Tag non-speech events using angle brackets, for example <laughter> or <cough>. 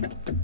Thank <laughs> you.